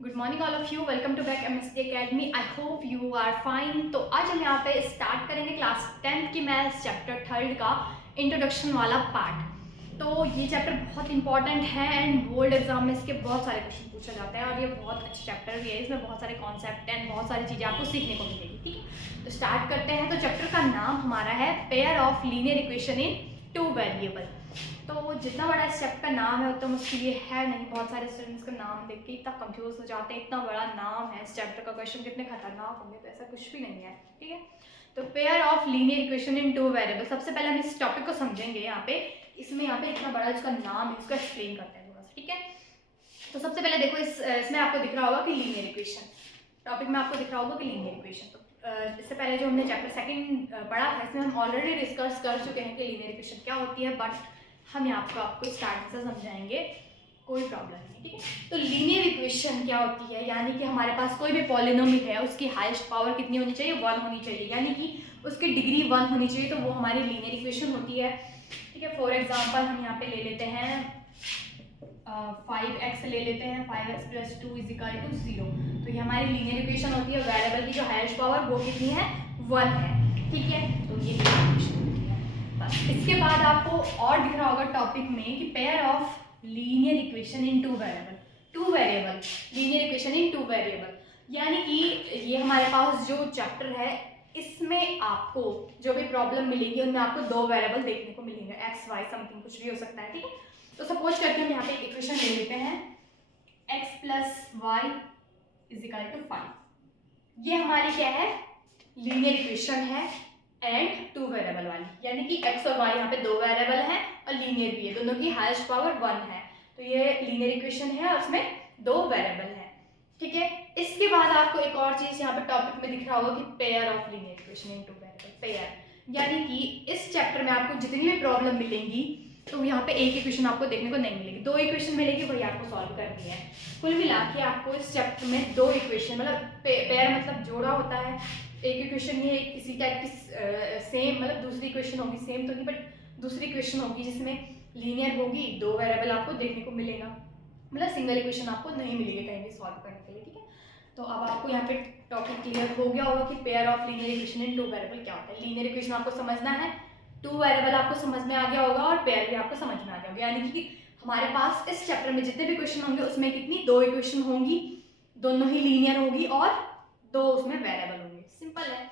Good morning all of you, welcome to back MSD academy. I hope you are fine. तो आज हम यहाँ पे स्टार्ट करेंगे क्लास 10th की मैथ्स चैप्टर 3 का इंट्रोडक्शन वाला पार्ट। तो ये चैप्टर बहुत इंपॉर्टेंट है एंड बोर्ड एग्जाम में इसके बहुत सारे क्वेश्चन पूछा जाता है और ये बहुत अच्छा चैप्टर भी है। इसमें बहुत सारे कॉन्सेप्ट एंड बहुत सारी चीज़ें आपको सीखने को मिलेगी। ठीक है, तो स्टार्ट करते हैं। तो चैप्टर का नाम हमारा है pair of linear equation in two variable. तो जितना बड़ा इस चैप्टर का नाम है उतना मुश्किल ये है नहीं। बहुत सारे स्टूडेंट्स का नाम देख के इतना कंफ्यूज हो जाते हैं, इतना बड़ा नाम है इस चैप्टर का, क्वेश्चन कितने खतरनाक होंगे, तो ऐसा कुछ भी नहीं है। ठीक है, तो pair of linear equation in two variable, सबसे पहले हम इस टॉपिक को समझेंगे। यहाँ पे यहाँ पे इतना बड़ा इसका नाम है, इसको एक्सप्लेन करते हैं थोड़ा सा। ठीक है, तो सबसे पहले देखो इसमें आपको दिख रहा होगा कि लीनियर इक्वेशन, टॉपिक में आपको दिख रहा होगा कि लीनियर इक्वेशन। तो इससे पहले जो हमने चैप्टर सेकंड पढ़ा था इसमें हम ऑलरेडी डिस्कस कर चुके हैं कि लीनियर इक्वेशन क्या होती है, बट हम यहाँ पर आपको स्टार्ट से समझाएंगे, कोई प्रॉब्लम नहीं। ठीक है, तो लीनियर इक्वेशन क्या होती है, यानी कि हमारे पास कोई भी पॉलिनोमियल है, उसकी हाईएस्ट पावर कितनी होनी चाहिए, 1 होनी चाहिए, यानी कि उसकी डिग्री 1 होनी चाहिए, तो वो हमारी लीनियर इक्वेशन होती है। ठीक है, फॉर एग्जाम्पल हम यहाँ पे ले लेते हैं 5x ले लेते हैं, 5x + 2 = 0। तो ये हमारी लीनियर इक्वेशन होती है। वेरिएबल की जो हाईएस्ट पावर वो कितनी है, 1 है। ठीक है, तो ये लीनियर इक्वेशन होती है। बस इसके बाद आपको और दिख रहा होगा टॉपिक में कि pair of linear equation in two variable linear equation in two variable, यानी कि ये हमारे पास जो चैप्टर है इसमें आपको जो भी प्रॉब्लम मिलेगी उनमें आपको 2 वेरिएबल देखने को मिलेंगे, एक्स वाई समथिंग कुछ भी हो सकता है। ठीक है, तो सपोज करके हम यहाँ पे एक इक्वेशन ले लेते हैं, x + y = 5। ये हमारी क्या है, लीनियर इक्वेशन है एंड 2 वेरिएबल वाली, यानी कि x और y यहाँ पे 2 वेरिएबल हैं और लीनियर भी है, दोनों की हाईएस्ट पावर 1 है। तो ये लीनियर इक्वेशन है और उसमें 2 वेरिएबल हैं। ठीक है, इसके बाद आपको एक और चीज यहाँ पे टॉपिक में दिख रहा होगा कि pair of linear equation in two variable. Pair यानी कि इस चैप्टर में आपको जितनी भी प्रॉब्लम मिलेंगी तो यहाँ पे एक इक्वेशन आपको देखने को नहीं मिलेगी, 2 इक्वेशन मिलेगी, वही आपको सॉल्व करनी है। कुल मिला के आपको इस चैप्टर में 2 इक्वेशन, मतलब पेयर मतलब जोड़ा होता है। एक इक्वेशन ये किसी टाइप की सेम, मतलब दूसरी इक्वेशन होगी, सेम तो नहीं बट दूसरी इक्वेशन होगी जिसमें लीनियर होगी, 2 वेरिएबल आपको देखने को मिलेगा, मतलब सिंगल इक्वेशन आपको नहीं मिलेगी कहीं भी सॉल्व करने के लिए। ठीक है, तो अब आपको यहाँ पे टॉपिक क्लियर हो गया होगा कि pair of linear equation in two variable क्या होता है। लीनियर इक्वेशन आपको समझना है, 2 वेरिएबल आपको समझ में आ गया होगा और पेयर भी आपको समझ में आ गया होगा, यानी कि हमारे पास इस चैप्टर में जितने भी क्वेश्चन होंगे उसमें कितनी 2 इक्वेशन होंगी, दोनों ही लीनियर होगी और 2 उसमें वेरिएबल होंगे। सिंपल है।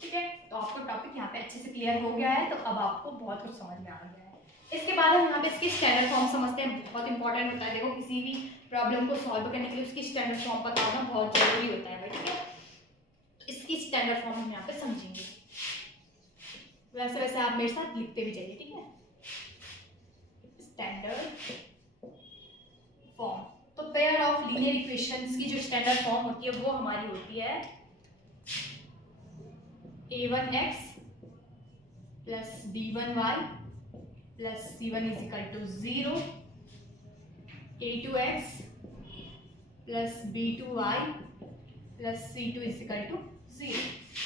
ठीक है, तो आपको टॉपिक यहाँ पे अच्छे से क्लियर हो गया है, तो अब आपको बहुत कुछ समझ में आ गया है। इसके बाद हम यहाँ पे इसकी स्टैंडर्ड फॉर्म समझते हैं, बहुत इंपॉर्टेंट होता है। देखो किसी भी प्रॉब्लम को सॉल्व करने के लिए उसकी स्टैंडर्ड फॉर्म पता होना बहुत जरूरी होता है। ठीक है, तो इसकी स्टैंडर्ड फॉर्म हम यहाँ पे समझेंगे, वैसे वैसे आप मेरे साथ लिखते भी जाइए। ठीक है, स्टैंडर्ड फॉर्म, तो पेयर ऑफ लीनियर इक्वेशंस की जो स्टैंडर्ड फॉर्म होती है वो हमारी होती है a1x + b1y + c1 = 0, a2x + b2y + c2 = 0।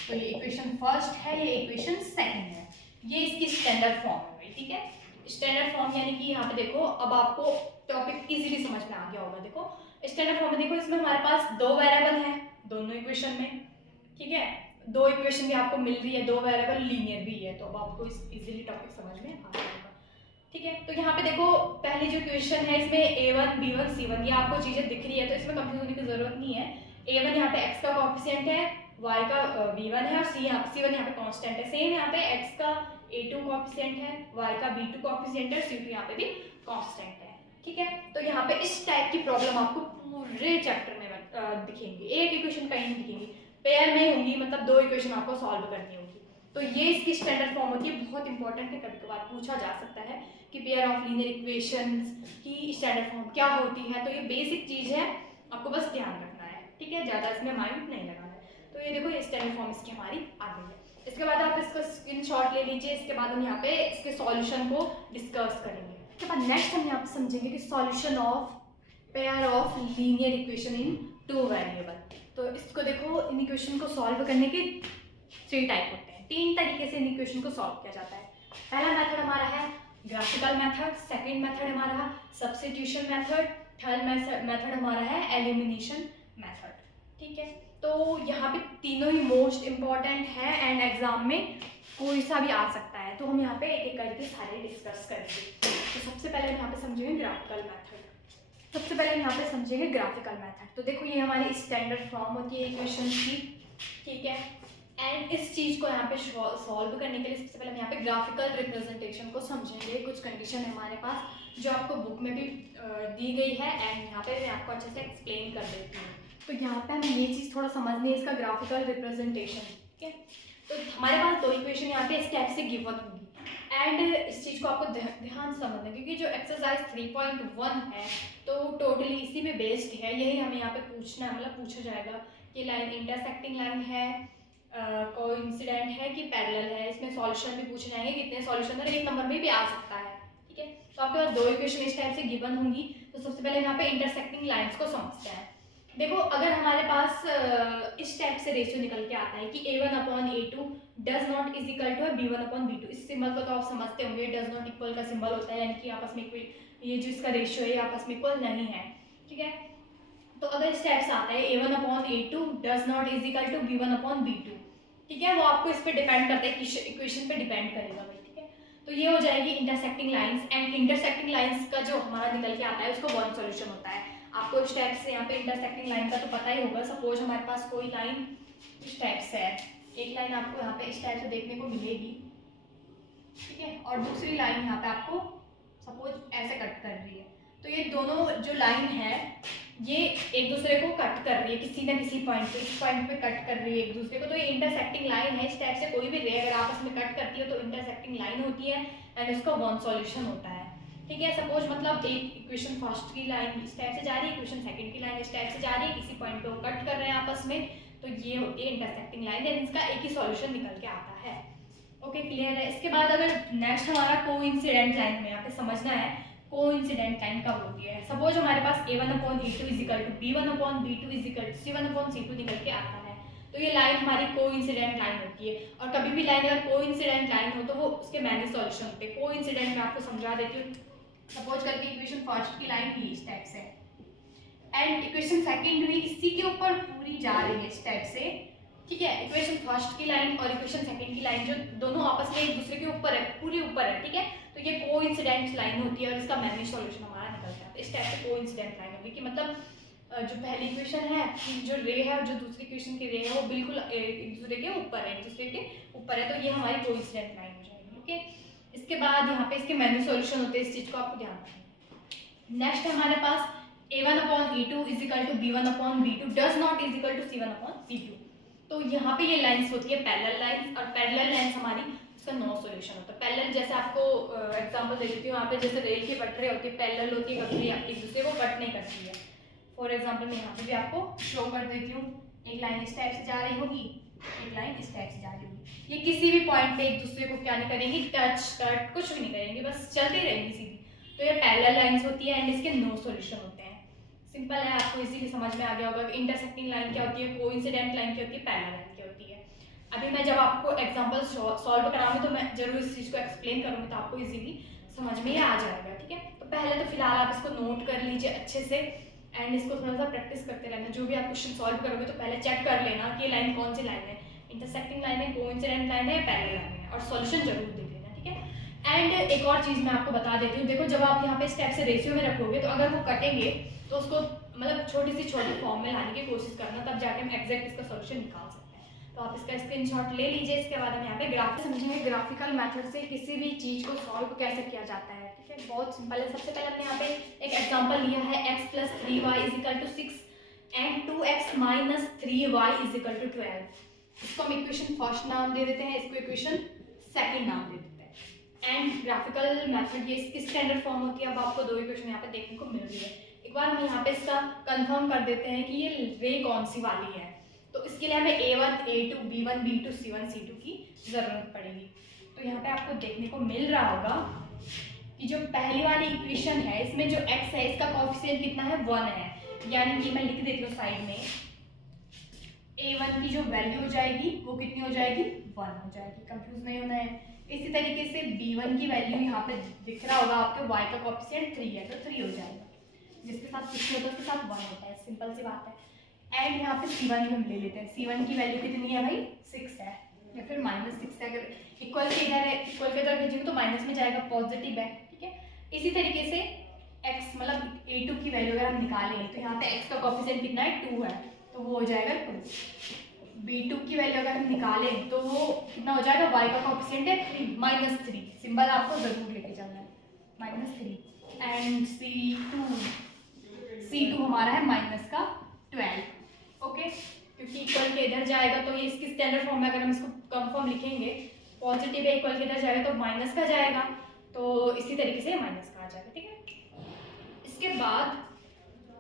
तो ये इक्वेशन फर्स्ट है, ये इक्वेशन सेकंड है, ये इसकी स्टैंडर्ड फॉर्म है। ठीक है, स्टैंडर्ड फॉर्म यानी कि यहाँ पे देखो अब आपको टॉपिक इजीली समझ में आ गया होगा। देखो स्टैंडर्ड फॉर्म में देखो इसमें हमारे पास 2 वेरिएबल हैं दोनों इक्वेशन में। ठीक है, 2 इक्वेशन भी आपको मिल रही है, 2 वेरिएबल लीनियर भी है, तो अब आपको इस इजीली टॉपिक समझ में आ जाएगा। ठीक है, तो यहाँ पे देखो पहली जो इक्वेशन है इसमें a1 b1 c1 ये आपको चीजें दिख रही है, तो इसमें कंफ्यूज होने की जरूरत नहीं है। a1 यहाँ पे x का कोएफिशिएंट है, y का b1 है और c1 यहाँ पे कांस्टेंट है। सेम यहाँ पे x का a2 कोएफिशिएंट है, y का b2 कोएफिशिएंट है, c2 यहाँ पे भी कांस्टेंट है। ठीक है, तो यहाँ पे इस टाइप की प्रॉब्लम आपको पूरे चैप्टर में दिखेंगी, एक इक्वेशन कहीं नहीं दिखेंगी, पेयर में होंगी, मतलब 2 इक्वेशन आपको सॉल्व करनी होगी। तो ये इसकी स्टैंडर्ड फॉर्म होती है, बहुत इंपॉर्टेंट है, कभी कभार पूछा जा सकता है कि पेयर ऑफ लीनियर इक्वेशंस की स्टैंडर्ड फॉर्म क्या होती है। तो ये बेसिक चीज है, आपको बस ध्यान रखना है। ठीक है, ज्यादा इसमें माइंड नहीं लगाना है। तो ये देखो ये स्टैंडर्ड फॉर्म इसकी हमारी आ गई है। इसके बाद आप इसका स्क्रीनशॉट ले लीजिए, इसके बाद हम यहाँ पे इसके सॉल्यूशन को डिस्कस करेंगे। इसके बाद नेक्स्ट हम यहाँ पे समझेंगे कि solution of pair of linear equation in two variable. तो इसको देखो, इन इक्वेशन को सॉल्व करने के 3 टाइप होते हैं, 3 तरीके से इन इक्वेशन को सॉल्व किया जाता है। पहला मेथड हमारा है ग्राफिकल मेथड, सेकंड मेथड हमारा सब्स्टिट्यूशन मेथड, थर्ड मेथड हमारा है एलिमिनेशन मेथड, ठीक है। तो यहाँ पे तीनों ही मोस्ट इम्पॉर्टेंट है एंड एग्जाम में कोई सा भी आ सकता है, तो हम यहाँ पे एक एक करके सारे डिस्कस करेंगे। तो सबसे पहले हम यहाँ पे समझेंगे ग्राफिकल मेथड। सबसे पहले हम यहाँ पे समझेंगे ग्राफिकल मेथड। तो देखो ये हमारी स्टैंडर्ड फॉर्म होती है इक्वेशन की, ठीक है। एंड इस चीज़ को यहाँ पे सॉल्व करने के लिए सबसे पहले हम यहाँ पे ग्राफिकल रिप्रेजेंटेशन को समझेंगे। कुछ कंडीशन है हमारे पास जो आपको बुक में भी दी गई है एंड यहाँ पे मैं आपको अच्छे से एक्सप्लेन कर देती हूँ। तो यहाँ पे हमें ये चीज़ थोड़ा समझनी है, इसका ग्राफिकल रिप्रेजेंटेशन, ठीक है। तो हमारे पास दो इक्वेशन यहाँ पे इस टाइप से गिवन होगी एंड इस चीज़ को आपको ध्यान से समझना है, क्योंकि जो एक्सरसाइज 3.1 है तो टोटली इसी में बेस्ड है। यही हमें यहाँ पे पूछना है, मतलब पूछा जाएगा कि लाइन इंटरसेक्टिंग लाइन है, कोइंसिडेंट है कि पैरेलल है। इसमें सॉल्यूशन भी पूछे जाएंगे, कितने सॉल्यूशन है, एक नंबर में भी आ सकता है, ठीक है। तो आपके पास दो इक्वेशन इस टाइप से गिवन होंगी। तो सबसे पहले यहाँ पे इंटरसेक्टिंग लाइंस को समझते हैं। देखो अगर हमारे पास इस टाइप से रेशियो निकल के आता है कि a1/a2 does not is equal to b1/b2, इस सिंबल को तो आप समझते होंगे, डज नॉट इक्वल का सिंबल होता है यानी कि आपस में ये जो इसका रेशियो है आपस में इक्वल नहीं है, ठीक है। तो अगर इस टाइप से आता है a1/a2 does not is equal to b1/b2, ठीक है, वो आपको इस पे डिपेंड करता है, इक्वेशन पे डिपेंड करेगा, ठीक है। तो ये हो जाएगी intersecting lines and intersecting lines का जो हमारा निकल के आता है उसको वन सॉल्यूशन होता है। आपको इस टाइप से यहाँ पे इंटरसेक्टिंग लाइन का तो पता ही होगा। सपोज हमारे पास कोई लाइन इस टाइप से है, एक लाइन आपको यहाँ पे इस टाइप से देखने को मिलेगी, ठीक है, और दूसरी लाइन यहाँ पे आपको सपोज ऐसे कट कर रही है। तो ये दोनों जो लाइन है ये एक दूसरे को कट कर रही है किसी ना किसी पॉइंट पे, इस पॉइंट पे कट कर रही है एक दूसरे को, तो ये इंटरसेक्टिंग लाइन है। इस टाइप से कोई भी रे अगर आपस में कट करती है तो इंटरसेक्टिंग लाइन होती है एंड उसका वन सॉल्यूशन होता है, ठीक है। सपोज मतलब एक इक्वेशन फर्स्ट की लाइन इस टाइप से जा रही है, इक्वेशन सेकंड की लाइन इस टाइप से जा रही है, किसी पॉइंट पे वो कट कर रहे हैं आपस में, तो ये होती है इंटरसेक्टिंग लाइन एंड इसका एक ही सॉल्यूशन निकल के आता है। ओके, क्लियर है। इसके बाद अगर नेक्स्ट हमारा कोइंसिडेंट लाइन हमें यहाँ पे समझना है, कोइंसिडेंट लाइन कब होती है। सपोज हमारे पास a1/a2 is equal to b1/b2 is equal to c1/c2 निकल के आता है, तो ये लाइन हमारी कोइंसिडेंट लाइन होती है। और कभी भी लाइन अगर कोइंसिडेंट लाइन हो तो वो उसके मैनी सॉल्यूशन होते हैं। कोइंसिडेंट में आपको समझा देती हूँ। सपोज करके इक्वेशन फर्स्ट की लाइन भी इस टाइप से एंड इक्वेशन सेकंड भी इसी के ऊपर पूरी जा रही है इस टाइप से, ठीक है। इक्वेशन फर्स्ट की लाइन और इक्वेशन सेकंड की लाइन जो दोनों आपस में एक दूसरे के ऊपर है, पूरी ऊपर है, ठीक है। तो ये कोइंसिडेंट लाइन होती है और इसका मैनी सॉल्यूशन हमारा निकलता है। इस टाइप से कोइंसिडेंट लाइन होगी कि मतलब जो पहली इक्वेशन है जो रे है और जो दूसरी इक्वेशन की रे है वो बिल्कुल एक दूसरे के ऊपर है, एक दूसरे के ऊपर है, तो ये हमारी कोइंसिडेंट लाइन हो जाएगी, ओके। इसके बाद यहाँ पे इसके मैनी सॉल्यूशन होते हैं, इस चीज को आपको ध्यान रखना। नेक्स्ट हमारे पास a1/a2 is equal to b1/b2 does not is equal to c1/c2। तो यहाँ पे ये लाइंस होती है पैरेलल लाइंस, और पैरेलल लाइंस हमारी उसका नो सॉल्यूशन होता है। पैरेलल जैसे आपको एग्जांपल दे देती हूँ, यहाँ पे जैसे रेल की पटरी होती है, पैरेलल होती है, कभी एक दूसरे को कट नहीं करती है। फॉर एग्जांपल मैं यहाँ पे भी आपको शो कर देती हूँ, एक लाइन इस टाइप से जा रही होगी, एक लाइन इस टाइप से जा रही होगी, ये किसी भी पॉइंट पे एक दूसरे को क्या नहीं करेंगी, टच कट कुछ भी नहीं करेंगी, बस चलती रहेंगी सीधी। तो ये पैरेलल लाइंस होती है एंड इसके नो सॉल्यूशन होते हैं। सिंपल है, आपको इजीली समझ में आ गया होगा कि इंटरसेक्टिंग लाइन क्या होती है, कोइंसिडेंट लाइन क्या होती है, पैरेलल लाइन क्या होती है। अभी मैं जब आपको एग्जांपल सॉल्व कराऊंगी तो मैं जरूर इस चीज़ को एक्सप्लेन करूंगी, तो आपको इजीली समझ में आ जाएगा, ठीक है। तो पहले तो फिलहाल आप इसको नोट कर लीजिए अच्छे से एंड इसको थोड़ा सा प्रैक्टिस करते रहना। जो भी आप क्वेश्चन सॉल्व करोगे तो पहले चेक कर लेना कि लाइन कौन सी लाइन है, इंटरसेक्टिंग लाइन है, कोइंसिडेंट लाइन है, पैरेलल लाइन है, और सॉल्यूशन जरूर देख लेना, ठीक है। एंड एक और चीज़ मैं आपको बता देती हूँ, देखो जब आप यहाँ पे स्टेप से रेशियो में रखोगे तो अगर वो कटेंगे तो उसको मतलब छोटी सी छोटी फॉर्म में लाने की कोशिश करना, तब जाके हम एग्जैक्ट इसका सॉल्यूशन निकाल सकते हैं। तो आप इसका स्क्रीनशॉट ले लीजिए। इसके बाद हम यहाँ पे ग्राफ समझेंगे, ग्राफिकल मेथड से किसी भी चीज़ को सॉल्व कैसे किया जाता है, ठीक है। बहुत सिंपल है। सबसे पहले हमने यहाँ पे एक एग्जांपल लिया है x + 3y = 6 and 2x - 3y = 12। इसको हम इक्वेशन फर्स्ट नाम दे देते हैं, इसको इक्वेशन सेकंड नाम दे देते हैं। एंड ग्राफिकल मेथड ये इसकी स्टैंडर्ड फॉर्म होती है। अब आपको दो इक्वेशन यहाँ पे देखने को मिल रही है। एक बार हम यहाँ पे इसका कंफर्म कर देते हैं कि ये रे कौन सी वाली है। तो इसके लिए हमें a1 a2 b1 b2 c1 c2 की जरूरत पड़ेगी। तो यहाँ पे आपको देखने को मिल रहा होगा कि जो पहली वाली इक्वेशन है इसमें जो x है इसका कोएफिशिएंट कितना है, 1 है, यानी कि मैं लिख देती हूँ साइड में, a1 की जो वैल्यू हो जाएगी वो कितनी हो जाएगी, 1 हो जाएगी, कंफ्यूज नहीं होना है। इसी तरीके से b1 की वैल्यू यहाँ पे दिख रहा होगा आपके, y का कोएफिशिएंट 3 है तो 3 हो जाएगा, जिसके साथ 6 होता है उसके साथ 1 होता है, सिंपल सी बात है। एंड यहाँ पे C1 भी हम ले लेते हैं। C1 की वैल्यू कितनी है भाई 6 है या फिर -6 है। अगर इक्वल के इधर है, इक्वल के इधर भेजेंगे तो माइनस में जाएगा, पॉजिटिव है, ठीक है। इसी तरीके से x मतलब A2 की वैल्यू अगर हम निकालें तो यहाँ पे x का कोफिशिएंट कितना है 2 है, तो वो हो जाएगा 2। B2 की वैल्यू अगर हम निकालें तो वो कितना हो जाएगा, y का कोफिशिएंट है 3 -3, सिंबल आपको जरूर लेके चलना है -3। एंड C2 हमारा है -12, ओके। क्योंकि इक्वल के इधर जाएगा तो ये इसकी स्टैंडर्ड फॉर्म में अगर हम इसको कम फॉर्म लिखेंगे, पॉजिटिव है, इक्वल के इधर जाएगा तो माइनस का जाएगा, तो इसी तरीके से माइनस का आ जाएगा, ठीक है। इसके बाद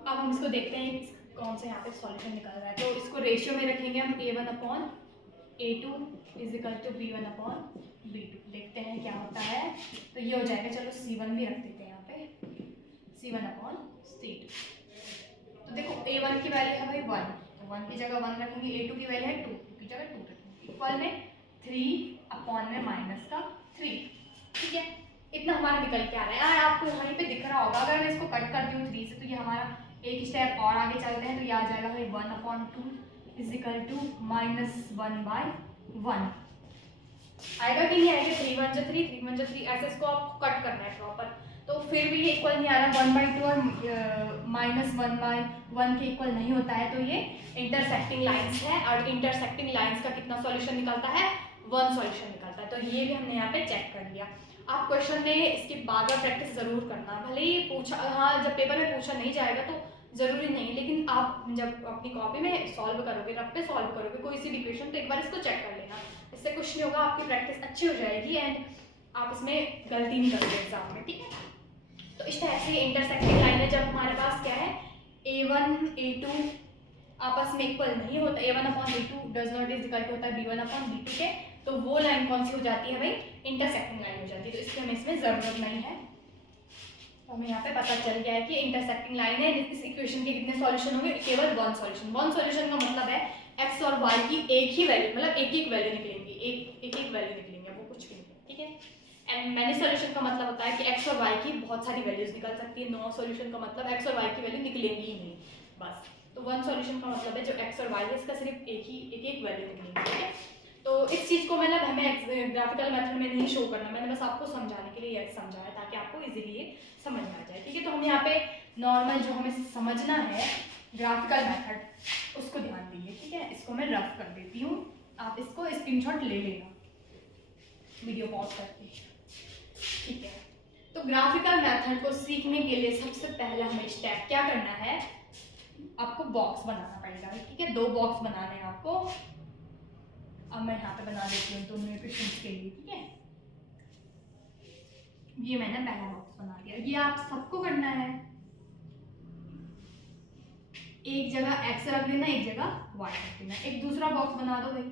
अब हम इसको देखते हैं कौन सा यहाँ पे सॉल्यूशन निकल रहा है। तो इसको रेशियो में रखेंगे हम A1/A2 = B1/B2। देखते हैं क्या होता है। तो ये हो जाएगा, चलो C1 भी रख देते हैं यहाँ पे, C1/C2। तो देखो A1 की वैल्यू है भाई 1, तो 1 की जगह 1 रखेंगे। A2 की वैल्यू है 2, 2 की जगह 2 रखेंगे। इक्वल में 3/-3, ठीक है। इतना हमारा निकल के आ रहा है। आपको वहीं पे दिख रहा होगा, अगर मैं इसको कट करती हूँ 3 से तो ये हमारा एक स्टेप और आगे चलते हैं तो ये आ जाएगा भाई 1/2 = -1/1 आएगा कि नहीं आएगा। 3 1 जा 3, 3 1 जा 3, ऐसे इसको आपको कट करना है प्रॉपर। तो फिर भी ये इक्वल नहीं आ रहा, 1/2 और -1/1 के इक्वल नहीं होता है, तो ये इंटरसेक्टिंग लाइंस है। और इंटरसेक्टिंग लाइंस का कितना सॉल्यूशन निकलता है, 1 सॉल्यूशन निकलता है। तो ये भी हमने यहाँ पे चेक कर लिया। आप क्वेश्चन में इसके बार बार प्रैक्टिस जरूर करना, भले ही पूछा, हाँ जब पेपर में पूछा नहीं जाएगा तो जरूरी नहीं, लेकिन आप जब अपनी कॉपी में सॉल्व करोगे, रफ पे सॉल्व करोगे कोई सी भी क्वेश्चन, तो एक बार इसको चेक कर लेना। इससे कुछ नहीं होगा, आपकी प्रैक्टिस अच्छी हो जाएगी एंड आप इसमें गलती नहीं करोगे एग्जाम में, ठीक है। तो इस टाइप से इंटरसेक्टिंग लाइन है जब हमारे पास क्या है, A1 A2 आपस में इक्वल नहीं होता, A1/A2 does not is equal to होता है B1/B2 के, तो वो लाइन कौन सी हो जाती है भाई, इंटरसेक्टिंग लाइन हो जाती है। तो इसकी हमें इसमें ज़रूरत नहीं है। तो हमें यहाँ पे पता चल गया है कि इंटरसेक्टिंग लाइन है। इस इक्वेशन के कितने सॉल्यूशन होंगे, केवल 1 सॉल्यूशन। 1 सॉल्यूशन का मतलब है x और y की एक ही वैल्यू, मतलब एक वैल्यू निकलेंगी, एक वैल्यू निकलेंगे, वो कुछ भी नहीं, ठीक है। एंड मैनी सॉल्यूशन का मतलब होता है कि x और y की बहुत सारी वैल्यूज निकल सकती है। नो सॉल्यूशन का मतलब x और y की वैल्यू निकलेंगी ही नहीं, बस। तो 1 सॉल्यूशन का मतलब है जो x और y है इसका सिर्फ एक वैल्यू निकलेगी, ठीक है। तो इस चीज़ को मतलब हमें ग्राफिकल मेथड में नहीं शो करना, मैंने बस आपको समझाने के लिए यह समझाया ताकि आपको इजीली ये समझ में आ जाए, ठीक है। तो हम यहाँ पे नॉर्मल जो हमें समझना है ग्राफिकल मेथड उसको ध्यान देंगे, ठीक है। इसको मैं रफ कर देती हूँ, आप इसको स्क्रीनशॉट ले लेना वीडियो पॉज करके, ठीक है। तो ग्राफिकल मेथड को सीखने के लिए सबसे पहला हमें स्टेप क्या करना है, आपको बॉक्स बनाना पड़ेगा, ठीक है। 2 बॉक्स बनाने हैं आपको। अब मैं यहाँ पे बना देती हूँ दोनों इक्वेशंस के लिए, ठीक है। ये मैंने पहला बॉक्स बना दिया। ये आप सबको करना है, एक जगह x रख देना, एक जगह y रख देना। एक दूसरा बॉक्स बना दो भाई।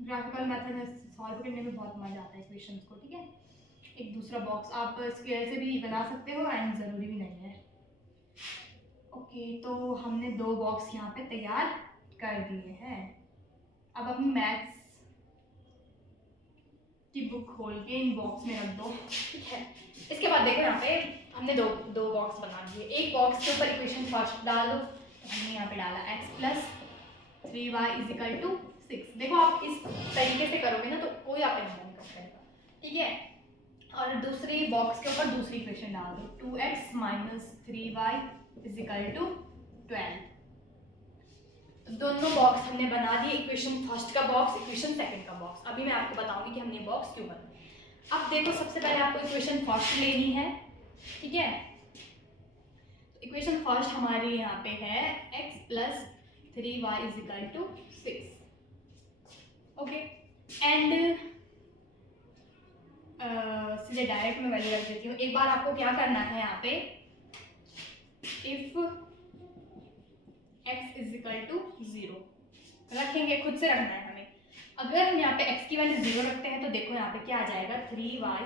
ग्राफिकल मेथड में सॉल्व करने में बहुत मजा आता है इक्वेशंस को, ठीक है। एक दूसरा बॉक्स आप स्क्वायर से भी बना सकते हो एंड ज़रूरी भी नहीं है, ओके। तो हमने 2 बॉक्स यहाँ पे तैयार कर दिए हैं। अब अपनी मैथ्स की बुक खोल के इन बॉक्स में रख दो, ठीक है। इसके बाद देखो यहाँ पे हमने दो बॉक्स बना दिए। एक बॉक्स के ऊपर इक्वेशन फर्स्ट डालो, तो हमने यहाँ पे डाला x + 3y = 6। देखो आप इस तरीके से करोगे ना तो कोई आपको नहीं कर पाएगा, ठीक है। और दूसरी बॉक्स के ऊपर दूसरी इक्वेशन डाल दो, 2x - 3y = 12। दोनों बॉक्स हमने बना दिए, इक्वेशन फर्स्ट का बॉक्स, इक्वेशन सेकंड का बॉक्स। अभी मैं आपको बताऊंगी कि हमने बॉक्स क्यों बनाए। अब देखो सबसे पहले आपको इक्वेशन फर्स्ट लेनी है, ठीक है। तो इक्वेशन फर्स्ट हमारी यहाँ पे है x + 3y = 6, ओके। एंड सीधे डायरेक्ट में वैल्यू रख देती हूँ। एक बार आपको क्या करना है यहाँ पे, इफ x = 0 रखेंगे, खुद से रखना है हमें। अगर हम यहाँ पे x की वैल्यू 0 रखते हैं तो देखो यहाँ पे क्या आ जाएगा, 3y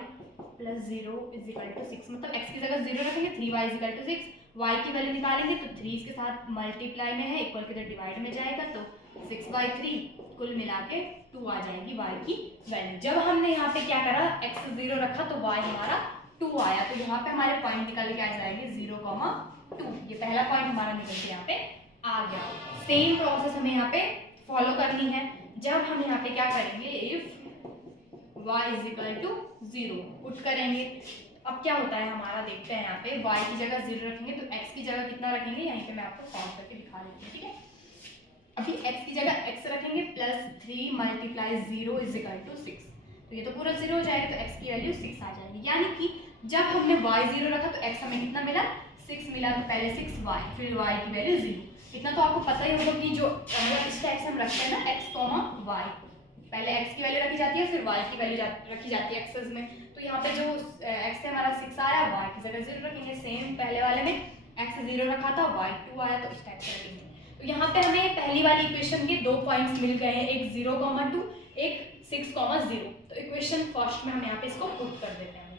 + 0 = 6। मतलब x की जगह 0 रखेंगे, 3y = 6, y की वैल्यू निकालेंगे तो 3 इसके साथ मल्टीप्लाई में है, इक्वल के डिवाइड में जाएगा, तो 6/3 कुल मिला के 2 आ जाएगी y की वैल्यू। जब हमने यहाँ पे क्या करा, x 0 रखा तो y हमारा 2 आया, तो यहाँ पे हमारे पॉइंट निकल के आ जाएंगे 0, 2। ये पहला पॉइंट हमारा निकल के यहाँ पे आ गया। सेम प्रोसेस हमें यहाँ पे फॉलो करनी है। जब हम यहाँ पे क्या करेंगे, if y is equal to 0 put करेंगे। अब क्या होता है हमारा, देखते हैं यहाँ पे y की जगह 0 रखेंगे तो x की जगह कितना रखेंगे, यहीं पे मैं आपको सॉल्व करके दिखा देती हूँ, ठीक है। अभी x की जगह x रखेंगे +3 मल्टीप्लाई 0 इज इक्वल टू 6, तो ये तो पूरा 0 हो जाएगा, तो x की वैल्यू 6 आ जाएगी। यानी कि जब हमने y 0 रखा तो x हमें कितना मिला, 6 मिला, तो पहले 6y फिर y की वैल्यू 0। इतना तो आपको पता ही होगा कि जो अगर इसका x हम रखते हैं ना x, y, पहले x की वैल्यू रखी जाती है फिर y की वैल्यू रखी जाती है एक्सेस में। तो यहाँ पे जो x से हमारा 6 आया, y की जगह 0 रखेंगे। सेम पहले वाले में x 0 रखा था, y 2 आया, तो इस टाइप से रखेंगे। तो यहाँ पे हमें पहली वाली इक्वेशन के 2 पॉइंट्स मिल गए हैं, एक 0,2 एक 6,0। तो इक्वेशन फर्स्ट में हम यहाँ पे इसको पुट कर देते हैं।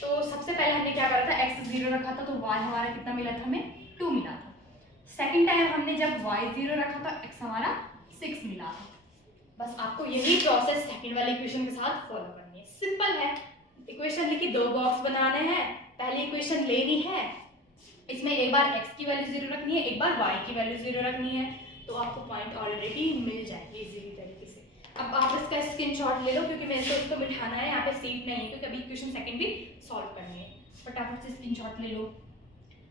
तो सबसे पहले हमने क्या करा था, x 0 रखा था तो y हमारा कितना मिला था, हमें 2 मिला था। सेकेंड टाइम हमने जब y 0 रखा था x हमारा 6 मिला था। बस आपको यही प्रोसेस सेकंड वाली इक्वेशन के साथ फॉलो करनी है। सिंपल है, इक्वेशन लिखी, 2 बॉक्स बनाने हैं, पहली इक्वेशन लेनी है, इसमें एक बार x की वैल्यू 0 रखनी है, एक बार y की वैल्यू 0 रखनी है, तो आपको पॉइंट ऑलरेडी मिल जाएंगे इजीली तरीके से। अब आप इसका स्क्रीनशॉट ले लो, क्योंकि मेरे को इसको बिठाना है, यहाँ पे सीट नहीं है, क्योंकि अभी इक्वेशन सेकंड भी सॉल्व करनी है। फटाफट से स्क्रीनशॉट ले लो।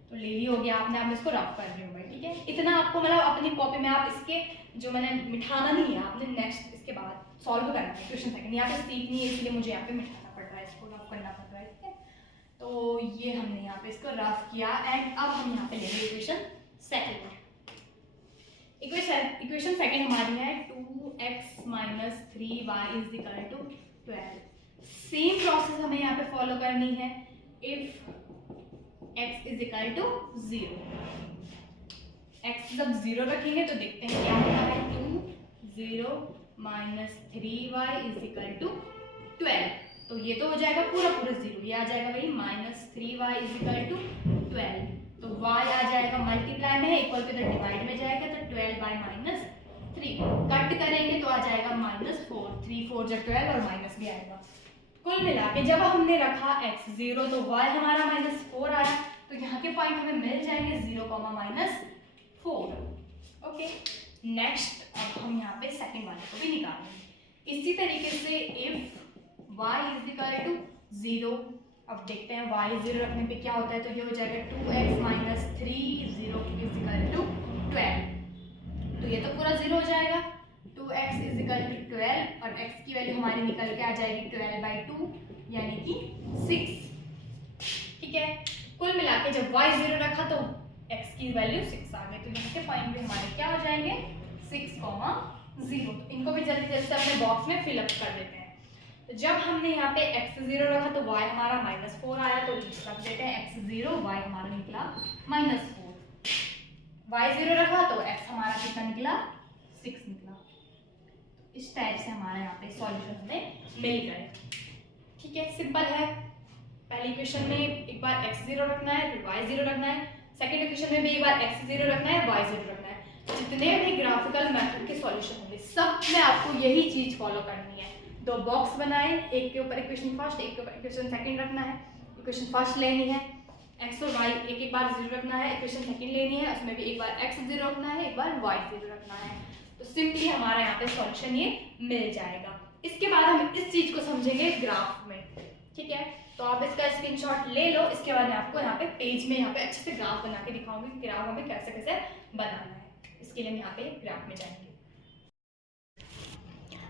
तो ले ली हो गया आपने, आप इसको रफ कर रहे हो, ठीक है। इतना आपको मतलब अपनी कॉपी में आप इसके जो मैंने मिठाना नहीं है, आपने नेक्स्ट इसके बाद सॉल्व करना है क्वेश्चन सेकंड। यहाँ पे सीट नहीं है इसलिए मुझे यहाँ पे मिठाना पड़ रहा है, इसको रफ करना पड़ रहा है, ठीक है। तो ये हमने यहाँ पे इसको रफ किया एंड अब हम यहाँ पे लेंगे इक्वेशन सेकंड। इक्वेशन सेकंड हमारी है 2x - 3y is equal to 12। Same process हमें यहाँ पे फॉलो करनी है। If x is equal to 0, x जब 0 रखेंगे तो देखते हैं क्या होता है, 2 0 - 3y इज इक्वल टू 12। तो ये तो हो जाएगा पूरा 0, ये आ जाएगा वही -3y इज इक्वल टू 12। तो y आ जाएगा मल्टीप्लाई में, इक्वल टू डिवाइड में जाएगा, तो 12/-3 कट करेंगे तो आ जाएगा -4, 3 4 जब 12 और माइनस भी आएगा। कुल मिला के जब हमने रखा x 0 तो y हमारा -4 आया, तो यहाँ के पॉइंट हमें मिल जाएंगे 0, -4। ओके, नेक्स्ट अब हम यहाँ पे सेकंड वाले को भी निकालेंगे इसी तरीके से। If y is equal to 0, अब देखते हैं y 0 रखने पे क्या होता है, तो ये हो जाएगा 2x - 3 0 इज इक्वल टू 12। तो ये तो पूरा 0 हो जाएगा, 2x इज इक्वल टू 12 और x की वैल्यू हमारी निकल के आ जाएगी 12/2 यानी कि 6, ठीक है। कुल मिला के जब y 0 रखा तो x की वैल्यू 6 आ गई, तो यहाँ के पॉइंट पे हमारे क्या हो जाएंगे 6,0। तो इनको भी जल्दी जल्दी से अपने बॉक्स में फिलअप कर देते हैं। तो जब हमने यहाँ पे x 0 रखा तो y हमारा -4 आया, तो रख देते हैं x 0, y हमारा निकला -4। y 0 रखा तो x हमारा कितना निकला, 6 निकला। इस टाइप से हमारा यहाँ पे सॉल्यूशन हमें मिल गए, ठीक है। सिंपल है, पहली इक्वेशन में एक बार x 0 रखना है, फिर y 0 रखना है, सेकंड इक्वेशन में भी एक बार x 0 रखना है, y 0 रखना है। जितने भी ग्राफिकल मेथड के सॉल्यूशन होंगे सब में आपको यही चीज फॉलो करनी है। 2 बॉक्स बनाए, एक के ऊपर इक्वेशन फर्स्ट, एक के ऊपर इक्वेशन सेकंड रखना है, इक्वेशन फर्स्ट लेनी है, x और y एक एक बार 0 रखना है, इक्वेशन सेकंड लेनी है, उसमें भी एक बार x 0 रखना है, एक बार y 0 रखना है। तो सिंपली हमारा यहाँ पे सॉल्यूशन ये मिल जाएगा। इसके बाद हम इस चीज को समझेंगे ग्राफ में, ठीक है। तो आप इसका स्क्रीनशॉट ले लो, इसके बाद मैं आपको यहाँ पे पेज में यहाँ पे अच्छे से ग्राफ बना के दिखाऊंगी कि ग्राफ हमें कैसे कैसे बनाना है। इसके लिए हम यहाँ पे ग्राफ में जाएंगे।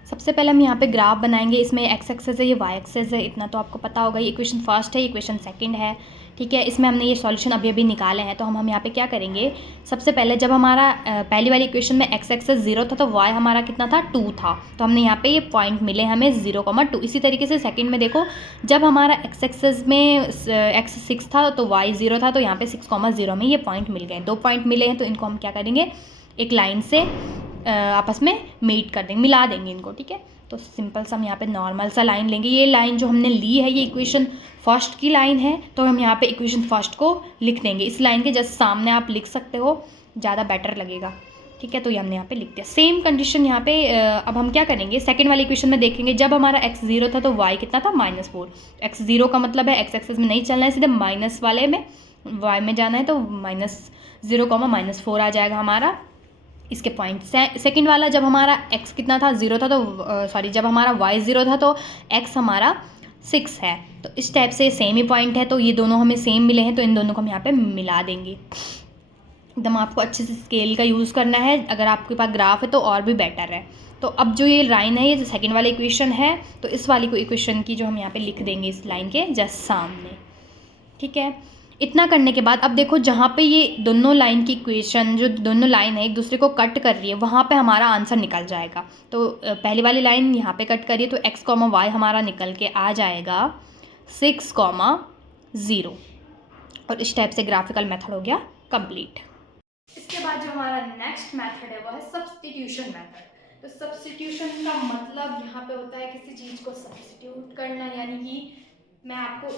सबसे पहले हम यहाँ पे ग्राफ बनाएंगे, इसमें x एक्सेस है, ये y एक्सेस है, इतना तो आपको पता होगा। ये इक्वेशन फर्स्ट है, इक्वेशन सेकंड है, ठीक है। इसमें हमने ये सॉल्यूशन अभी अभी निकाले हैं, तो हम यहाँ पे क्या करेंगे, सबसे पहले जब हमारा पहली वाली इक्वेशन में x एक्सेस 0 था तो y हमारा कितना था 2 था, तो हमने यहाँ पे ये पॉइंट मिले हमें 0,2। इसी तरीके से सेकंड में देखो, जब हमारा x एक्सेस में x 6 था तो y 0 था, तो यहाँ पे 6,0 में ये पॉइंट मिल गए। 2 पॉइंट मिले हैं तो इनको हम क्या करेंगे, एक लाइन से आपस में मीट कर देंगे, मिला देंगे इनको, ठीक है। तो सिंपल सा हम यहाँ पे नॉर्मल सा लाइन लेंगे। ये लाइन जो हमने ली है ये इक्वेशन फर्स्ट की लाइन है, तो हम यहाँ पे इक्वेशन फर्स्ट को लिख देंगे। इस लाइन के जस्ट सामने आप लिख सकते हो, ज़्यादा बेटर लगेगा, ठीक है। तो ये हमने यहाँ पे लिख दिया। सेम कंडीशन यहाँ पे अब हम क्या करेंगे, सेकंड वाली इक्वेशन में देखेंगे, जब हमारा x 0 था तो y कितना था -4। x 0 का मतलब है x एक्सेस में नहीं चलना है, सीधे माइनस वाले में y में जाना है तो -0, -4 आ जाएगा हमारा इसके पॉइंट। सेकंड वाला जब हमारा x कितना था 0 था, तो सॉरी जब हमारा y 0 था तो x हमारा 6 है। तो इस टाइप से सेम ही पॉइंट है, तो ये दोनों हमें सेम मिले हैं, तो इन दोनों को हम यहाँ पे मिला देंगे। एकदम आपको अच्छे से स्केल का यूज़ करना है, अगर आपके पास ग्राफ है तो और भी बेटर है। तो अब जो ये लाइन है, ये जो सेकंड वाला इक्वेशन है, तो इस वाली को इक्वेशन की जो हम यहाँ पे लिख देंगे इस लाइन के जस्ट सामने, ठीक है। इतना करने के बाद अब देखो, जहाँ पे ये दोनों लाइन की इक्वेशन, जो दोनों लाइन है एक दूसरे को कट कर रही है, वहाँ पे हमारा आंसर निकल जाएगा। तो पहली वाली लाइन यहाँ पे कट करिए, तो x, y हमारा निकल के आ जाएगा 6, 0। और इस टाइप से ग्राफिकल मेथड हो गया कंप्लीट। इसके बाद जो हमारा नेक्स्ट मेथड है वो है सब्स्टिट्यूशन मेथड। तो सब्स्टिट्यूशन का मतलब यहाँ पे होता है किसी चीज़ को सब्स्टिट्यूट करना, यानी कि मैं आपको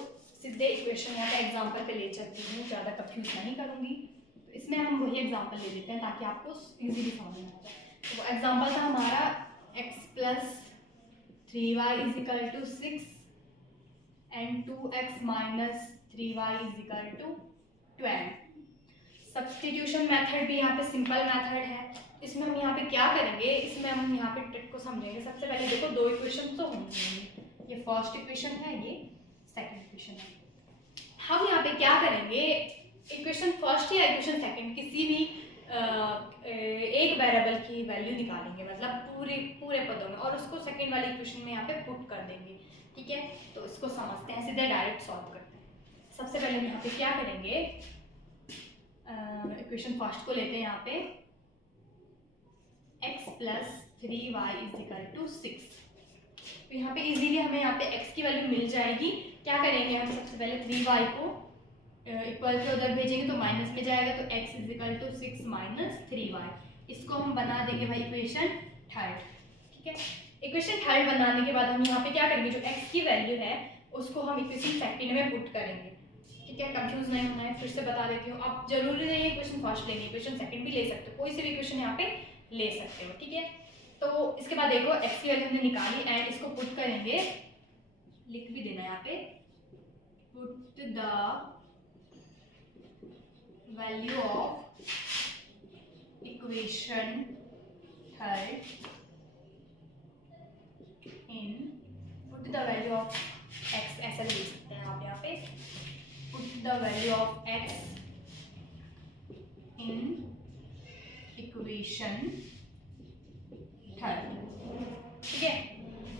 सीधे इक्वेशन यहाँ पे एग्जांपल पे ले चलती हूँ, ज़्यादा कंफ्यूज नहीं करूँगी। तो इसमें हम वही एग्जांपल ले लेते हैं ताकि आपको इजीली समझ में आ जाए। तो वो एग्जांपल था हमारा x + 3y = 6 and 2x - 3y = 12। Substitution method भी यहाँ पे सिंपल मेथड है। इसमें हम यहाँ पे क्या करेंगे, इसमें हम यहाँ पे ट्रिक को समझेंगे। सबसे पहले देखो, दो इक्वेशन तो होंगी, ये फर्स्ट इक्वेशन है, ये सेकंड इक्वेशन है। हम यहाँ पे क्या करेंगे, इक्वेशन फर्स्ट या इक्वेशन सेकंड किसी भी एक वेरिएबल की वैल्यू निकालेंगे, मतलब पूरे पदों में, और उसको सेकंड वाली इक्वेशन में यहाँ पे पुट कर देंगे, ठीक है। तो इसको समझते हैं, सीधे डायरेक्ट सॉल्व करते हैं। सबसे पहले हम यहाँ पे क्या करेंगे, इक्वेशन फर्स्ट को लेते हैं यहाँ पे, x + 3y = 6। तो यहाँ पे इजीली हमें यहाँ पे x की वैल्यू मिल जाएगी। क्या करेंगे हम, सबसे पहले 3y को इक्वल के उधर भेजेंगे तो माइनस में जाएगा, तो x = 6 - 3y। इसको हम बना देंगे भाई इक्वेशन थर्ड, ठीक है। इक्वेशन थर्ड बनाने के बाद हम यहाँ पे क्या करेंगे, जो x की वैल्यू है उसको हम इक्वेशन सेकंड में पुट करेंगे, ठीक है। कंफ्यूज नहीं होना है, फिर से बता देती हूँ। अब जरूरी नहीं है इक्वेशन फर्स्ट लेनी, इक्वेशन सेकंड भी ले सकते हो, कोई सी भी इक्वेशन यहाँ पे ले सकते हो, ठीक है। तो इसके बाद देखो, x की वैल्यू हमने निकाली एंड इसको पुट करेंगे, लिख भी देना यहाँ पे, put the value of equation third in, put the value of x, ऐसा लिख सकते हैं आप यहाँ पे, put the value of x in equation third, ठीक है।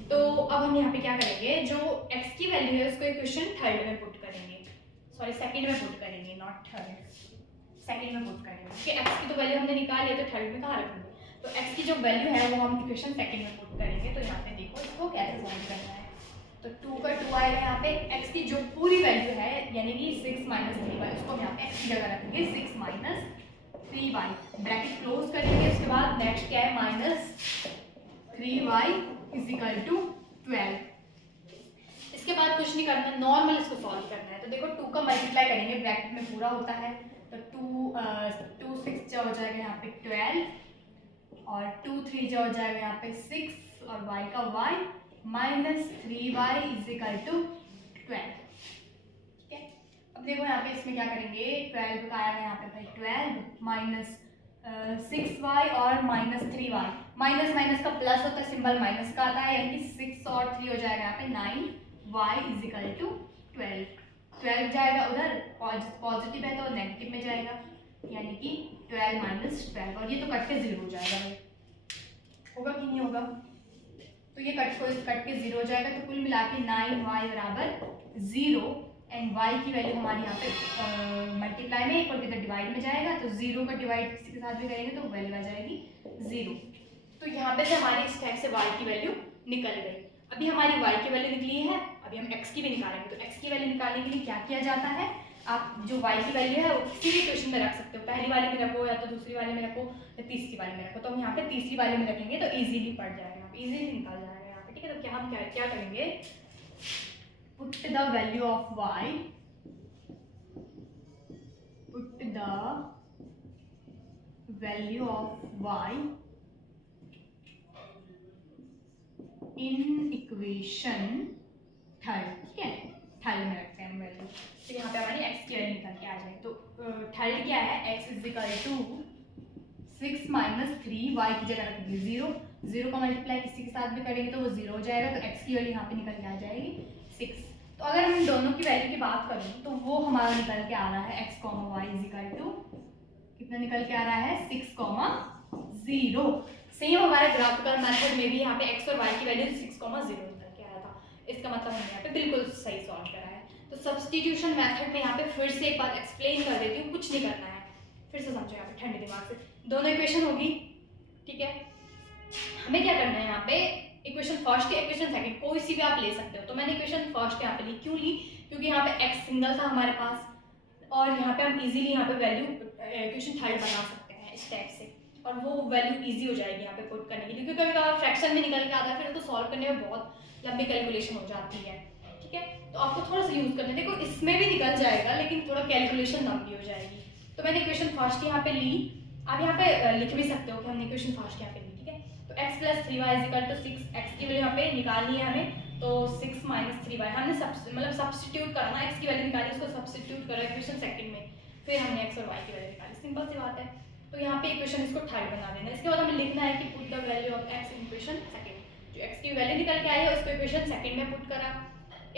तो अब हम यहाँ पे क्या करेंगे, जो x की वैल्यू है उसको इक्वेशन थर्ड में पुट करेंगे, सॉरी सेकंड में पुट करेंगे, नॉट थर्ड, सेकंड में पुट करेंगे, क्योंकि x की तो वैल्यू हमने निकाली है, तो थर्ड में कहाँ रखेंगे। तो x की जो वैल्यू है वो हम इक्वेशन सेकंड में पुट करेंगे। तो यहाँ पे देखो इसको कैसे सॉल्व करना है, तो 2 का 2 आएगा यहाँ पे, x की जो पूरी वैल्यू है यानी कि 6 - 3y, उसको हम यहाँ पे x की जगह रखेंगे 6 - 3y, ब्रैकेट क्लोज करेंगे। उसके बाद नेक्स्ट क्या है, -3y = 12। इसके बाद कुछ नहीं करना, नॉर्मल इसको सॉल्व करना है। तो देखो 2 का मल्टीप्लाई करेंगे, ब्रैकेट में पूरा होता है, तो 2 6 जो हो जाएगा यहाँ पे 12, और 2 3 जो हो जाएगा यहाँ पे 6, और y का y -3y = 12, ठीक है। अब देखो यहाँ पे इसमें क्या करेंगे, 12 का आएगा यहाँ पे भाई 12 -6y और -3y, माइनस माइनस का प्लस होता है, सिंबल माइनस का आता है, यानी कि 6 और 3 हो जाएगा यहाँ पे 9y = 12। 12 जाएगा उधर, पॉजिटिव है तो नेगेटिव में जाएगा, यानी कि 12 - 12, और ये तो कट के 0 हो जाएगा भाई, होगा कि नहीं होगा। तो ये कट के 0 हो जाएगा, तो कुल मिला के 9y = 0, एंड y की वैल्यू हमारी यहाँ पे मल्टीप्लाई में और इधर डिवाइड में जाएगा, तो 0 का डिवाइड किसी के साथ भी करेंगे तो वैल्यू आ जाएगी 0। तो यहाँ पे से हमारी इस टाइप से y की वैल्यू निकल गई। अभी हमारी y की वैल्यू निकली है, अभी हम x की भी निकालेंगे। तो x की वैल्यू निकालने के लिए क्या किया जाता है, आप जो y की वैल्यू है वो किसी भी इक्वेशन में रख सकते हो, पहली वाले में रखो या तो दूसरी वाले में रखो या तीसरी वाले में रखो। तो हम यहाँ पे तीसरी वाले में रखेंगे तो इजीली पड़ जाएगा, इजीली निकल जाएगा यहाँ पे, ठीक है। तो क्या हम क्या करेंगे, put the value of y, put the value of y in equation third, ठीक है, थर्ड में रखते हैं वैल्यू। तो यहाँ पे हमारी एक्स की वैल्यू निकल के आ जाएगी। तो थर्ड क्या है, X is equal to 6 minus 3 Y की जगह रखेंगे 0, 0 का मल्टीप्लाई किसी के साथ भी करेंगे तो वो 0 हो जाएगा, तो एक्स की वैल्यू यहाँ पे निकल के आ जाएगी 6। तो अगर हम दोनों की वैल्यू की बात करूँ तो वो हमारा निकल के आ रहा है x comma y is equal to कितना निकल के आ रहा है 6 कॉमा 0। सेम हमारे ग्राफिकल मेथड में भी यहाँ पे एक्स और वाई की वैल्यू 6 कॉमा 0 निकल के आया था। इसका मतलब हमने यहाँ पे बिल्कुल सही सॉल्व करा है। तो सब्सटीट्यूशन मेथड में यहाँ पे फिर से एक बार एक्सप्लेन कर देती हूँ, कुछ नहीं करना है, फिर से समझो यहाँ पे ठंडे दिमाग से। दोनों इक्वेशन होगी, ठीक है। हमें क्या करना है यहाँ पे, इक्वेशन फर्स्ट या इक्वेशन सेकंड कोई सी भी आप ले सकते हो। तो मैंने इक्वेशन फर्स्ट यहाँ पे ली, क्यों ली, क्योंकि यहाँ पे एक्स सिंगल था हमारे पास और यहाँ पे हम इजीली यहाँ पे वैल्यू इक्वेशन थर्ड बना सकते हैं इस टाइप से, और वो वैल्यू इजी हो जाएगी यहाँ पे पुट करने के लिए, क्योंकि कभी कभार फ्रैक्शन में निकल के आता है, फिर उसको सॉल्व करने में बहुत लंबी कैलकुलेशन हो जाती है, ठीक है। तो आपको थोड़ा सा यूज करना है, देखो इसमें भी निकल जाएगा लेकिन थोड़ा कैलकुलेशन लंबी हो जाएगी। तो मैंने इक्वेशन फर्स्ट यहाँ पे ली, आप यहाँ पे लिख भी सकते हो कि हमने इक्वेशन फर्स्ट यहाँ पे ली, ठीक है। तो x plus 3y is equal to 6, x की वैल्यू यहाँ पे निकालनी है हमें, तो 6 माइनस 3y हमने मतलब सब्स्टिट्यूट करना, एक्स की वैल्यू निकाली, उसको सब्स्टिट्यूट करा इक्वेशन सेकंड में, फिर हमने एक्स और वाई की वैल्यू निकाली, सिंपल सी बात है। तो यहाँ पे इक्वेशन इसको थर्ड बना देना। इसके बाद हमें लिखना है कि put the value of x in equation second, जो एक्स की वैल्यू निकल के आई है उसको इक्वेशन सेकंड में पुट करा।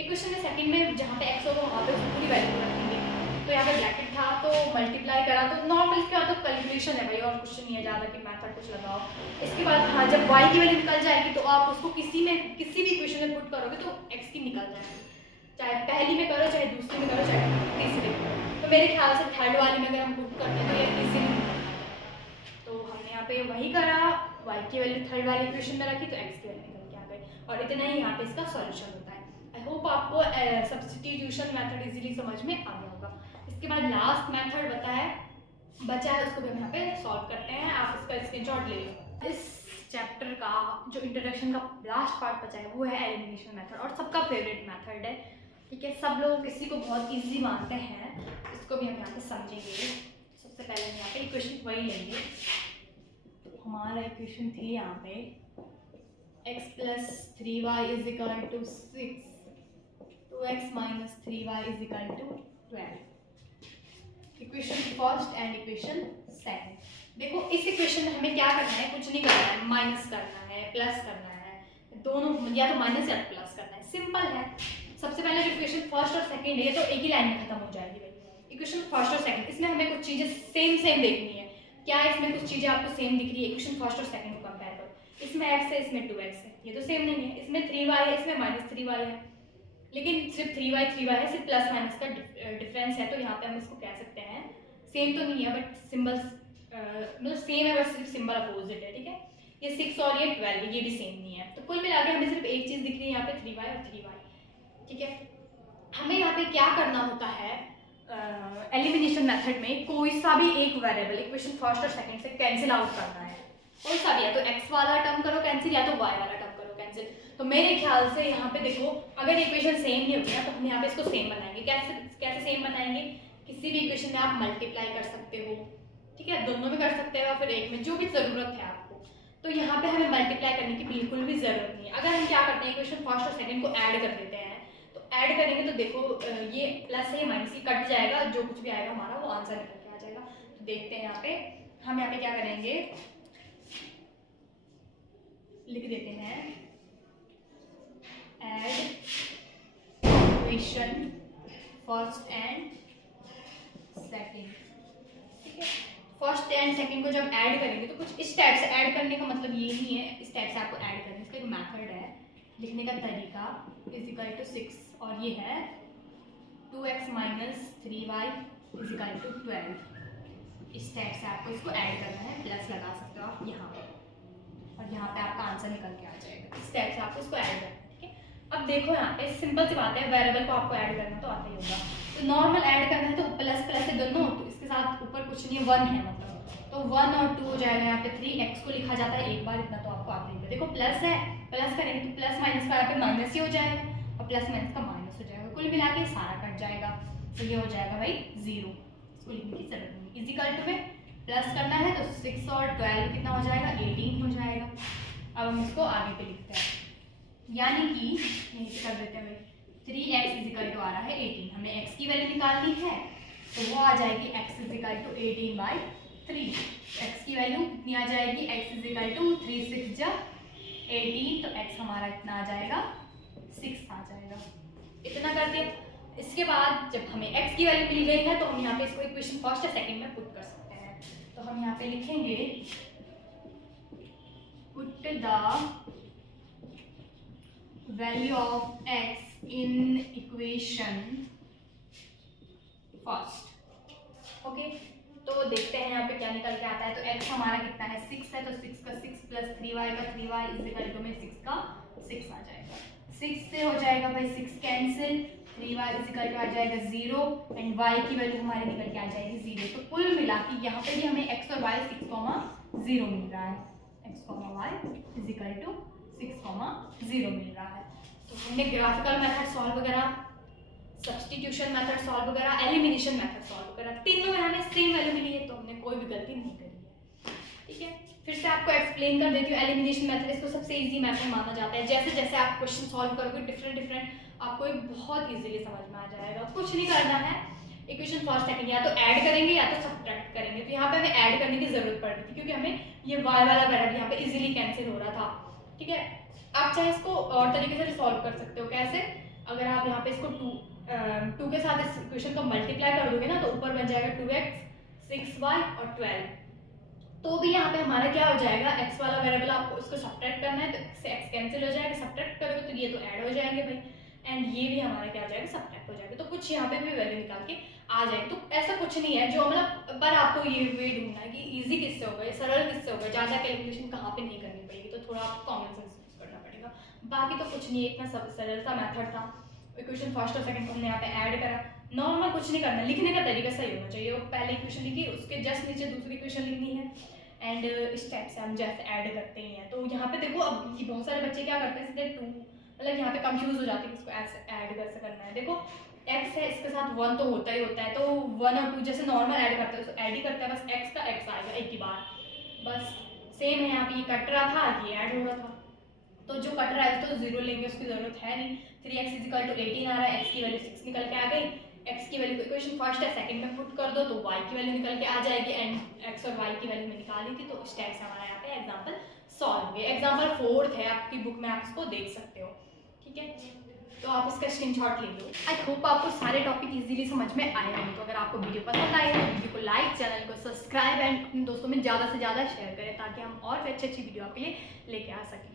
इक्वेशन में सेकंड में जहाँ पे एक्स होगा वहाँ पे पूरी वैल्यू रखेंगे, तो यहाँ पे ब्रैकेट था तो मल्टीप्लाई करा, तो नॉर्मल इसके बाद तो कैलकुलेशन है भाई, और कुछ नहीं है ज़्यादा कि मैथड कुछ लगाओ। इसके बाद हाँ, जब y की वैल्यू निकल जाएगी तो आप उसको किसी भी इक्वेशन में पुट करोगे तो x की निकल जाएगी, चाहे पहली में करो, चाहे दूसरी में करो, चाहे तीसरी में करो। तो मेरे ख्याल से थर्ड वाली में अगर हम पुट करते हैं तो ये इजीली निकल जाएगा। तो हमने यहाँ पे वही करा, y की वैल्यू थर्ड वाली इक्वेशन में रखी तो x की वैल्यू निकल के आ गई, और इतना ही यहाँ पे इसका सॉल्यूशन होता है। आई होप आपको सब्स्टिट्यूशन मेथड इजीली समझ में आ गया होगा। इसके बाद लास्ट मेथड बचा है, उसको भी हम यहाँ पे सॉल्व करते हैं। आप इसका स्क्रीनशॉट ले लो। इस चैप्टर का जो इंट्रोडक्शन का लास्ट पार्ट बचा है वो है एलिमिनेशन मेथड, और सबका फेवरेट मेथड है, ठीक है। सब लोग इसी को बहुत इजी मानते हैं, इसको भी हम यहाँ पे समझेंगे। सबसे पहले हम यहाँ पे इक्वेशन वही लेंगे, तो हमारा इक्वेशन थी यहाँ पे x plus 3y is equal to 6, 2x minus 3y is equal to 12। Equation first and equation second. देखो इस इक्वेशन में हमें क्या करना है, कुछ नहीं करना है, माइनस करना है, प्लस करना है, दोनों या तो माइनस या प्लस करना है, सिंपल है। सबसे पहले जो इक्वेशन फर्स्ट और सेकंड है ये तो एक ही लाइन में खत्म हो जाएगी भाई। इक्वेशन फर्स्ट और सेकंड, इसमें हमें कुछ चीजें सेम देखनी है। क्या इसमें कुछ चीजें आपको सेम दिख रही है? इक्वेशन फर्स्ट और सेकंड को कंपेयर करो, इसमें x है, इसमें 2x है, ये तो सेम नहीं है। इसमें 3y है, इसमें माइनस 3y है, लेकिन सिर्फ 3y है, सिर्फ प्लस माइनस का डिफरेंस है, तो यहाँ पे हम इसको कह सकते हैं सेम तो नहीं है बट सिंबल्स मतलब सेम है बट सिर्फ सिंबल अपोजिट है, ठीक है। ये 6 और ये 12, ये भी सेम नहीं है। तो कुल मिला के हमें सिर्फ एक चीज़ दिख रही है यहाँ पे 3y और 3y, ठीक है। हमें यहाँ पे क्या करना होता है, एलिमिनेशन मेथड में कोई सा भी एक वेरिएबल इक्वेशन फर्स्ट और सेकंड से कैंसिल आउट करना है, कोई सा भी, या तो x वाला टर्म करो कैंसिल या तो y वाला टर्म करो कैंसिल। तो मेरे ख्याल से यहाँ पे देखो अगर इक्वेशन सेम नहीं होती है तो हम यहाँ पे इसको सेम बनाएंगे। कैसे सेम बनाएंगे, किसी भी इक्वेशन में आप मल्टीप्लाई कर सकते हो, ठीक है, दोनों में कर सकते हो या फिर एक में, जो भी ज़रूरत है आपको। तो यहाँ पे हमें मल्टीप्लाई करने की बिल्कुल भी ज़रूरत नहीं है। अगर हम क्या करते हैं, इक्वेशन फर्स्ट और सेकंड को ऐड कर देते हैं, तो ऐड करेंगे तो देखो ये प्लस से माइनस ही कट जाएगा, जो कुछ भी आएगा हमारा वो आंसर निकल के आ जाएगा। तो देखते हैं यहाँ पे हम यहाँ पे क्या करेंगे, लिख देते हैं add equation first and second, ठीक है। फर्स्ट एंड सेकंड को जब ऐड करेंगे तो कुछ इस टाइप से ऐड करने का मतलब ये नहीं है, इस टाइप से आपको ऐड करना है। इसका एक मेथड है लिखने का तरीका, इज इक्वल टू 6 और ये है 2x minus 3y is equal to 12। इस टाइप से आपको इसको ऐड करना है, प्लस लगा सकते हो आप यहाँ पे, और यहाँ पे आपका आंसर निकल के आ जाएगा। इस टाइप से आपको इसको ऐड करना है, ठीक है। अब देखो यहाँ पे सिंपल सी बात है, वेरिएबल को आपको ऐड करना तो आता ही होगा। तो नॉर्मल ऐड करना है तो प्लस प्लस है दोनों, तो इसके साथ ऊपर कुछ नहीं, 1 है मतलब, तो 1 और 2 हो जाएगा। यहाँ पे 3x को लिखा जाता है एक बार, इतना तो आपको आता ही होगा। देखो प्लस है, प्लस करेंगे तो प्लस माइनस का यहाँ पे माइनस ही हो जाएगा, और प्लस माइनस का माइनस हो जाएगा, कुल मिला के सारा कट जाएगा, तो ये हो जाएगा भाई 0। इसको लिखने की जरूरत नहीं। इजिकल टू में प्लस करना है तो 6 और 12 कितना हो जाएगा, 18 हो जाएगा। अब हम इसको आगे पे लिखते हैं, यानी कि यहीं से कर देते हैं भाई, 3x इज इक्वल टू आ रहा है 18, हमें x की वैल्यू निकालनी है तो वो आ जाएगी x is equal to 18/3। x की वैल्यू कितनी आ जाएगी, x इज इक्वल टू 3 6 जा 18, तो x हमारा कितना आ जाएगा 6 आ जाएगा। इतना करते हैं। इसके बाद जब हमें x की वैल्यू मिल गई है तो हम यहाँ पे इसको इक्वेशन फर्स्ट या सेकंड में पुट कर सकते हैं। तो हम यहाँ पे लिखेंगे put the value of x in equation first. Okay, तो देखते हैं यहाँ पे क्या निकल के आता है। तो x हमारा कितना है 6 है, तो 6 का 6 प्लस 3y का 3y इज इक्वल टू में 6 का 6 आ जाएगा। 6 से हो जाएगा भाई 6 cancel, 3y is equal to आ जाएगा 0 एंड y की वैल्यू हमारे निकल के आ जाएगी 0। तो कुल मिला के यहाँ पे भी हमें x और y 6,0 मिल रहा है, x, y is equal to 6,0 मिल रहा है। तो हमने ग्राफिकल मेथड सॉल्व वगैरह, सब्स्टिट्यूशन मेथड सॉल्व वगैरह, एलिमिनेशन मेथड सॉल्व वगैरह, तीनों में हमें सेम वैल्यू मिली है तो हमने कोई भी गलती नहीं करी है। ठीक है, फिर से आपको एक्सप्लेन कर देती हूँ। एलिमिनेशन मेथड इसको सबसे इजी मेथड माना जाता है। जैसे जैसे आप क्वेश्चन सॉल्व करोगे डिफरेंट आपको एक बहुत इजीली समझ में आ जाएगा। कुछ नहीं करना है, इक्वेशन फर्स्ट सेकंड या तो ऐड करेंगे या तो सब्ट्रैक्ट करेंगे। तो यहाँ पे हमें ऐड करने की जरूरत पड़ रही थी क्योंकि हमें ये y वाला वेरिएबल यहाँ पे इजीली कैंसिल हो रहा था। ठीक है, आप चाहे इसको और तरीके से सॉल्व कर सकते हो। कैसे, अगर आप यहाँ पे इसको 2 के साथ इस इक्वेशन को मल्टीप्लाई कर दोगे ना तो ऊपर बन जाएगा 2x 6y और 12। तो भी यहाँ पे हमारा क्या हो जाएगा, x वाला वेरिएबल आपको इसको सब्ट्रैक्ट करना है तो इससे x कैंसिल हो जाएगा, सब्ट्रैक्ट करोगे तो ये तो ऐड हो जाएंगे भाई, एंड ये भी हमारा क्या हो जाएगा सब्ट्रैक्ट हो जाएगा। तो कुछ यहाँ पे भी वैल्यू निकाल के आ जाएगी। तो ऐसा कुछ नहीं है जो मतलब, पर आपको ये वे ढूंढना है कि इजी किससे होगा, सरल किससे होगा, ज़्यादा कैलकुलेशन कहाँ पे नहीं करनी पड़ेगी। तो थोड़ा आपको कॉमन सेंस यूज करना पड़ेगा। बाकी तो कुछ नहीं है, इतना सरल सा मेथड था। इक्वेशन फर्स्ट और सेकंड को हमने यहाँ पे ऐड करा। नॉर्मल कुछ नहीं करना, लिखने का तरीका सही होना चाहिए। वो पहले इक्वेशन लिखी, उसके जस्ट नीचे दूसरी इक्वेशन लिखनी है एंड इस टाइप से हम जैसे ऐड करते हैं। तो यहाँ पे देखो, अब ये बहुत सारे बच्चे क्या करते हैं सीधे 2, मतलब यहाँ पे कंफ्यूज हो जाते हैं कि इसको ऐसे ऐड कैसे करना है। देखो x है, इसके साथ 1 तो होता ही होता है, तो 1 और 2 जैसे नॉर्मल ऐड करते हैं तो ऐड ही करता है, बस x का x आएगा एक ही बार। बस सेम है, यहाँ पे ये कट रहा था, ये ऐड हो रहा था। तो जो कट रहा है तो 0 लेंगे, उसकी जरूरत है नहीं। 3x इज इक्वल टू 18 आ रहा है, x की वैल्यू 6 निकल के आ गई। x की वैल्यू को इक्वेशन फर्स्ट है सेकंड में पुट कर दो तो y की वैल्यू निकल के आ जाएगी, एंड x और y की वैल्यू में निकाली थी। तो इस टाइप से हमारा यहाँ पे एग्जांपल सॉल्व हो गया। एग्जांपल 4th है आपकी बुक में, आप इसको देख सकते हो। ठीक है, तो आप इसका स्क्रीनशॉट ले लो। आई होप आपको सारे टॉपिक इजीली समझ में आए होंगे। तो अगर आपको वीडियो पसंद आए तो वीडियो को लाइक, चैनल को सब्सक्राइब एंड अपने दोस्तों में ज़्यादा से ज़्यादा शेयर करें ताकि हम और भी अच्छी वीडियो आपके लिए लेके आ सकें।